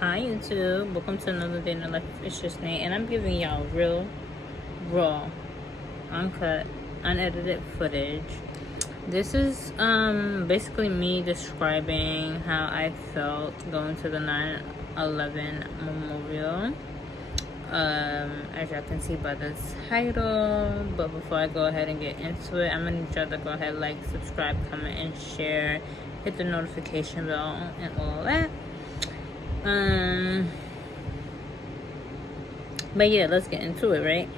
Hi YouTube, welcome to another day in the life of It's Just Nate, and I'm giving y'all real, raw, uncut, unedited footage. This is basically me describing how I felt going to the 9/11 memorial. As y'all can see by the title, but before I go ahead and get into it, I'm gonna need y'all to go ahead, like, subscribe, comment, and share, hit the notification bell, and all that. But yeah, let's get into it, right?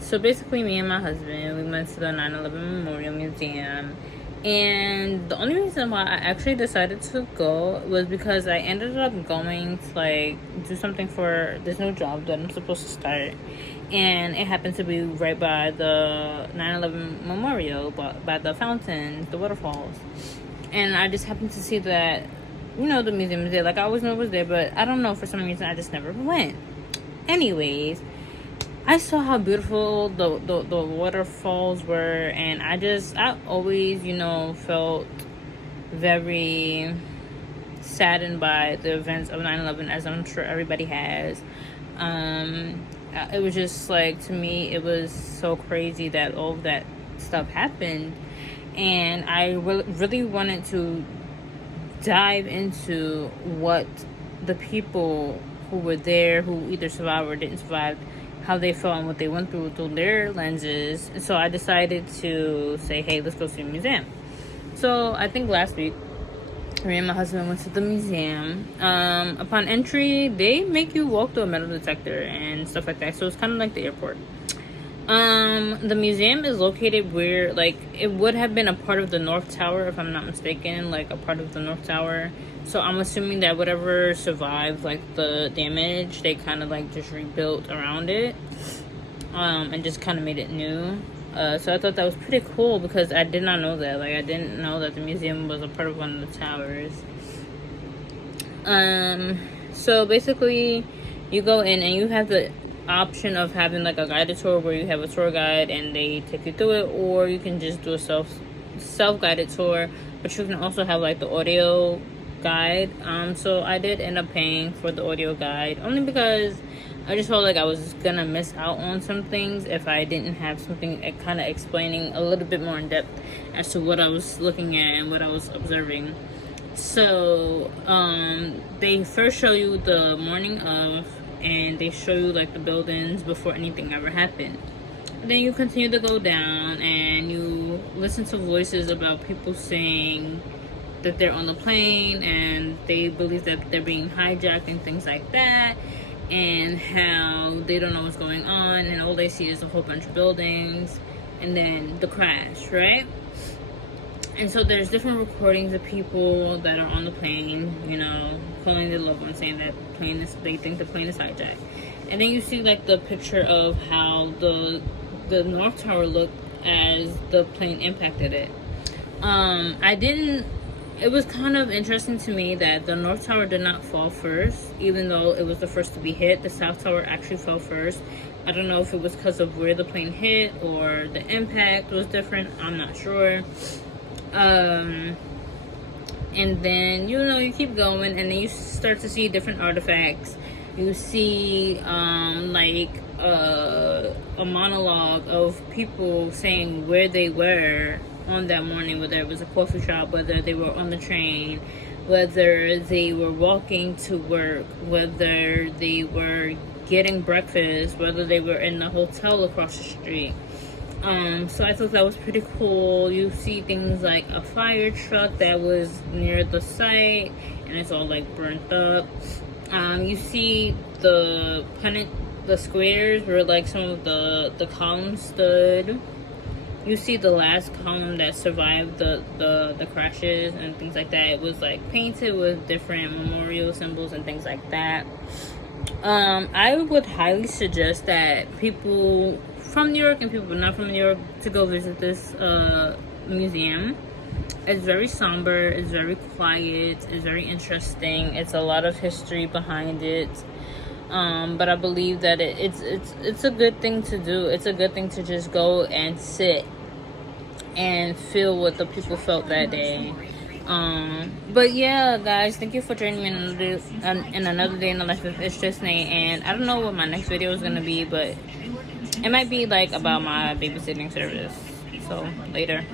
So basically, me and my husband, we went to the 9/11 Memorial Museum. And the only reason why I actually decided to go was because I ended up going to, like, do something for this new job that I'm supposed to start. And it happened to be right by the 9/11 Memorial, by the fountains, the waterfalls. And I just happened to see that, the museum is there. Like, I always knew it was there, but I don't know, for some reason I just never went. Anyways, I saw how beautiful the waterfalls were, and I always, felt very saddened by the events of 9/11, as I'm sure everybody has. It was just like, to me, it was so crazy that all of that stuff happened, and I really wanted to dive into what the people who were there, who either survived or didn't survive, how they felt and what they went through their lenses. And so I decided to say, hey, let's go to the museum. So I think last week, me and my husband went to the museum. Upon entry, they make you walk through a metal detector and stuff like that. So it's kind of like the airport. The museum is located where, like, it would have been a part of the North Tower, if I'm not mistaken, like a part of the North Tower. So I'm assuming that whatever survived, like, the damage, they kind of, like, just rebuilt around it, and just kind of made it new. So I thought that was pretty cool because I did not know that. Like, I didn't know that the museum was a part of one of the towers. So basically, you go in and you have the option of having, like, a guided tour where you have a tour guide and they take you through it, or you can just do a self-guided tour, but you can also have, like, the audio guide. So I did end up paying for the audio guide only because I just felt like I was gonna miss out on some things if I didn't have something kind of explaining a little bit more in depth as to what I was looking at and what I was observing. So they first show you the morning of, and they show you, like, the buildings before anything ever happened. And then you continue to go down and you listen to voices about people saying that they're on the plane and they believe that they're being hijacked and things like that, and how they don't know what's going on and all they see is a whole bunch of buildings and then the crash, right? And so there's different recordings of people that are on the plane, calling their loved ones, saying that they think the plane is hijacked. And then you see, like, the picture of how the North Tower looked as the plane impacted it. It was kind of interesting to me that the North Tower did not fall first, even though it was the first to be hit. The South Tower actually fell first. I don't know if it was because of where the plane hit or the impact was different. I'm not sure. And then, you keep going, and then you start to see different artifacts. You see, like, a monologue of people saying where they were on that morning, whether it was a coffee shop, whether they were on the train, whether they were walking to work, whether they were getting breakfast, whether they were in the hotel across the street. So I thought that was pretty cool. You see things like a fire truck that was near the site and it's all, like, burnt up. You see the squares where, like, some of the columns stood. You see the last column that survived the crashes and things like that. It was, like, painted with different memorial symbols and things like that. I would highly suggest that people from New York and people not from New York to go visit this museum. It's very somber, it's very quiet, it's very interesting. It's a lot of history behind it. But I believe that it's a good thing to do. It's a good thing to just go and sit and feel what the people felt that day. But yeah, guys, thank you for joining me in another day in the life of It's Just Nate. And I don't know what my next video is gonna be, but it might be like about my babysitting service. So later.